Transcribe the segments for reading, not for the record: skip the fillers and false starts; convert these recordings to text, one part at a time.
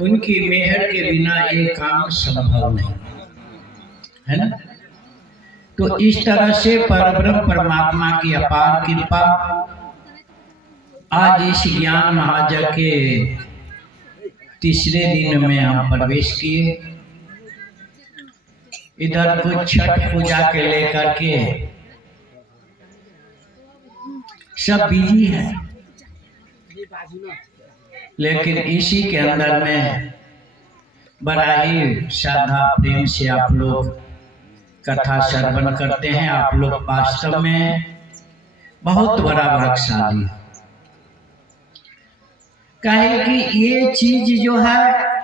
उनकी मेहर के बिना ये काम संभव नहीं है ना। तो इस तरह से परब्रह्म परमात्मा की अपार कृपा, आज इस ज्ञान महायज्ञ के तीसरे दिन में हम प्रवेश किए। इधर कुछ छठ पूजा के लेकर के सब बिजी है, लेकिन इसी के अंदर में बड़ा ही श्रद्धा प्रेम से आप लोग कथा श्रवण करते हैं। आप लोग वास्तव में बहुत बड़ा भाग्यशाली है, कहे कि ये चीज जो है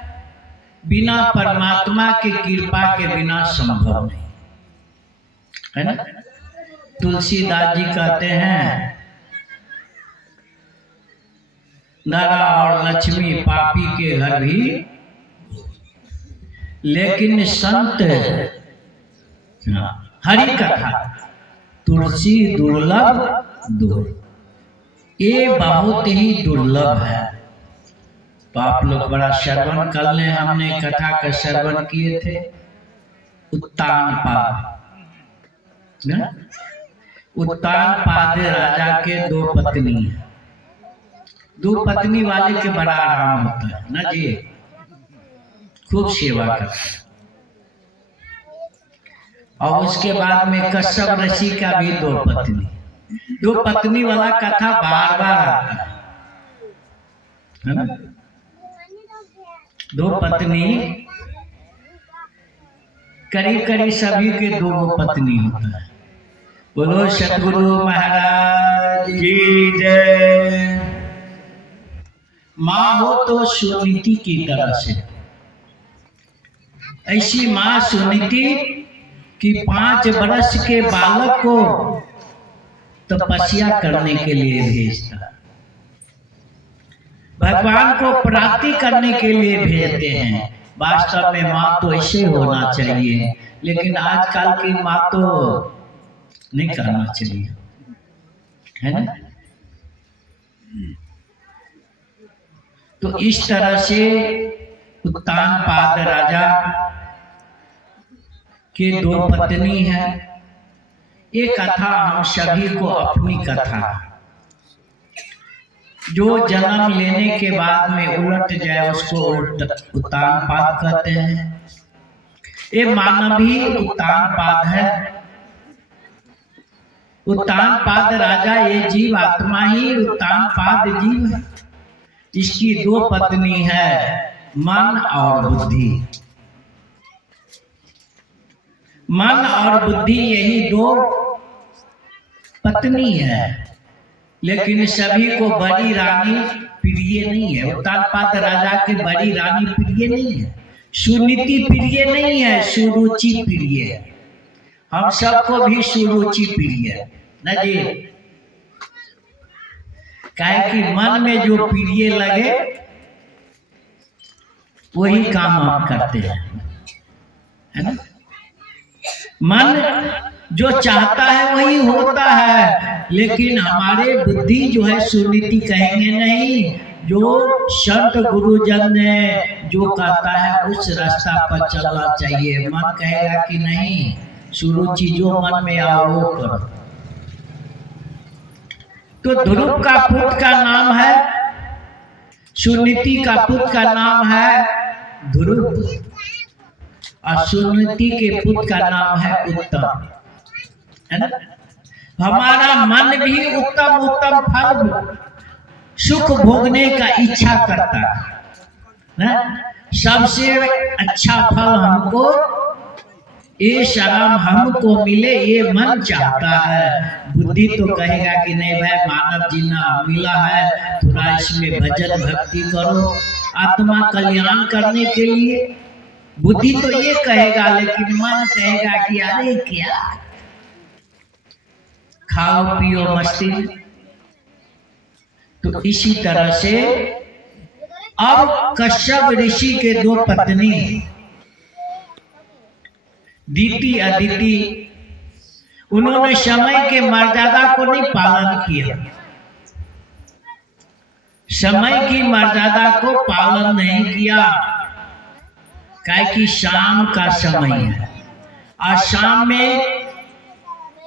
बिना परमात्मा की कृपा के बिना संभव नहीं है ना। तुलसीदास जी कहते हैं, नरा और लक्ष्मी पापी के घर भी, लेकिन संत हरि कथा तुलसी दुर्लभ दूर, ये बहुत ही दुर्लभ है। तो आप लोग बड़ा श्रवण कर लें। हमने कथा का श्रवण किए थे उत्तान पाद ना। उत्तान पाद राजा के दो पत्नी है। दो पत्नी वाले के बड़ा आराम होता है ना जी, खूब सेवा करता है। और उसके बाद में कश्यप ऋषि का भी दो पत्नी, दो पत्नी वाला कथा बार बार आता है ना। दो पत्नी करीब करीब सभी के दो पत्नी होता है। बोलो सतगुरु महाराज की जय। माँ हो तो सुनीति की तरह से, ऐसी माँ सुनीति कि 5 वर्ष के बालक को तपस्या करने के लिए भेजता, भगवान को प्राप्ति करने के लिए भेजते हैं। वास्तव में माँ तो ऐसे होना चाहिए, लेकिन आजकल की माँ तो नहीं करना चाहिए, है ना। तो इस तरह से उत्तान पाद राजा के दो पत्नी है। ये कथा हम सभी को अपनी कथा, जो जन्म लेने के बाद में उलट जाए उसको उत्तान पाद कहते हैं। ये मानवी उत्तान पाद है। उत्तान पाद राजा ये जीव आत्मा ही उत्तान पाद जीव है। इसकी दो पत्नी है, मन और बुद्धि। मन और बुद्धि यही दो पत्नी है, लेकिन सभी को बड़ी रानी प्रिय नहीं है। उत्तान पाद राजा की बड़ी रानी प्रिय नहीं है, सुनीति प्रिय नहीं है, सुरुचि प्रिय है। हम सबको भी सुरुचि प्रिय है ना जी। काहे कि मन में जो प्रिय लगे वही काम आप करते हैं, है ना। मन जो चाहता है वही होता है, लेकिन हमारे बुद्धि जो है सुनीति कहेंगे नहीं। जो संत गुरुजन ने जो कहता है उस रास्ता पर चलना चाहिए। मन कहेगा कि नहीं, सुरुचि जो मन में आओ वो करो। तो ध्रुव का पुत्र का नाम है, सुनीति का पुत्र का नाम है ध्रुव, और सुनीति के पुत्र का नाम है उत्तम, है ना। हमारा मन भी उत्तम उत्तम फल सुख भोगने का इच्छा करता है। सबसे अच्छा फल हमको ये शराब हमको मिले, ये मन चाहता है। बुद्धि तो कहेगा कि नहीं भाई, मानव जीना मिला है, थोड़ा इसमें भजन भक्ति करो आत्मा कल्याण करने के लिए। बुद्धि तो ये कहेगा, लेकिन मन कहेगा कि अरे क्या खाओ पियो मस्ती। तो इसी तरह से अब कश्यप ऋषि के दो पत्नी दीति अदिति, उन्होंने समय के मर्यादा को नहीं पालन किया। समय की मर्यादा को पालन नहीं किया, क्या कि शाम का समय है और शाम में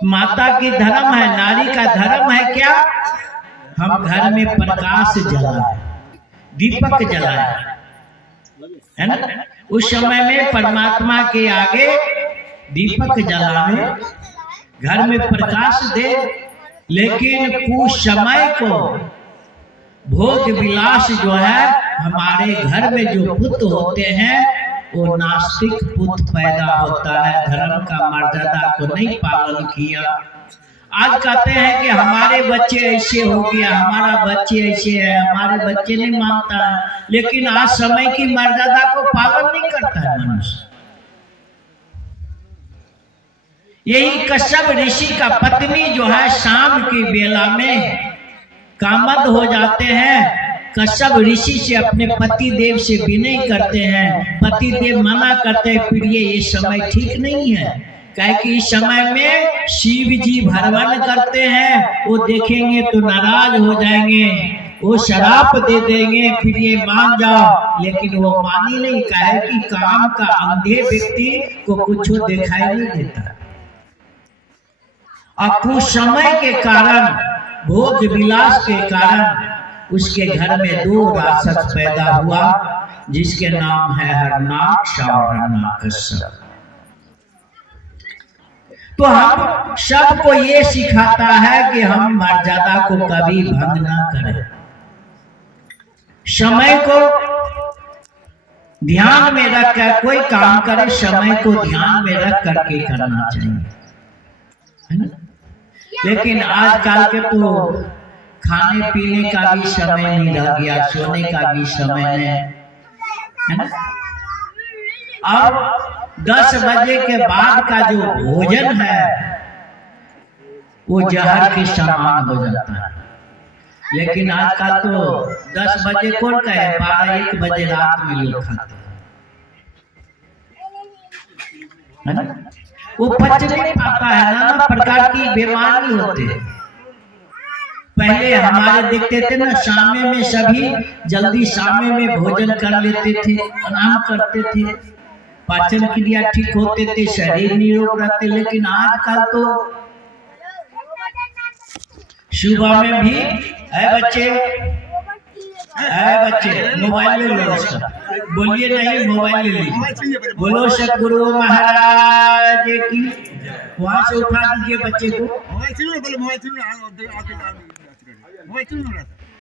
माता की धर्म है, नारी का धर्म है क्या, हम घर में प्रकाश जलाए, दीपक जलाए, है ना। उस समय में परमात्मा के आगे दीपक जलाए, घर में प्रकाश दे। लेकिन कुछ समय को भोग विलास जो है, हमारे घर में जो पुत्र होते हैं वो नास्तिक पुत्र पैदा होता है, धर्म का मर्यादा को नहीं पालन किया। आज कहते हैं कि हमारे बच्चे ऐसे हो गया, हमारा बच्चे ऐसे है, हमारे बच्चे नहीं मानता है, लेकिन आज समय की मर्यादा को पालन नहीं करता है मनुष्य। यही कश्यप ऋषि का पत्नी जो है शाम की बेला में कामद हो जाते हैं, कश्यप ऋषि से अपने पति देव से विनय करते हैं, पति देव मना करते हैं, प्रिय ये समय ठीक नहीं है, क्या कि इस समय में शिव जी भरवन करते हैं, वो देखेंगे तो नाराज हो जाएंगे, वो शराप दे देंगे, फिर ये मान जाओ। लेकिन वो मानी नहीं, कहे कि काम का अंधे व्यक्ति को कुछ दिखाई नहीं देता। और कुछ समय के कारण, भोग विलास के कारण उसके घर में 2 राक्षस पैदा हुआ, जिसके नाम है हरनाक्ष और हिरण्यकश्यप। तो हम सबको ये सिखाता है कि हम मर्यादा को कभी भंग ना करें, समय को ध्यान में रख कर कोई काम करे, समय को ध्यान में रख करके करना चाहिए, है ना। लेकिन आजकल के तो खाने पीने का भी समय नहीं रह गया, सोने का भी समय नहीं, है ना। अब 10 बजे के बाद का जो भोजन है वो जहर के समान हो जाता है। लेकिन आजकल तो 10 बजे कौन कहे, 12-1 बजे रात में लोग खाते हैं, है ना। वो पच नहीं पाता है, नाना प्रकार की बीमारी होते हैं। पहले हमारे देखते थे ना, शामे में सभी जल्दी शामे में भोजन कर लेते थे, आराम करते थे, पाचन क्रिया ठीक होते थे, शरीर निरोग रहते। लेकिन आजकल तो सुबह में भी बच्चे मोबाइल ले लो, उसका बोलिए नहीं, मोबाइल ले लीजिए, बोलो सतगुरु महाराज की। वहां से उठा दीजिए बच्चे को।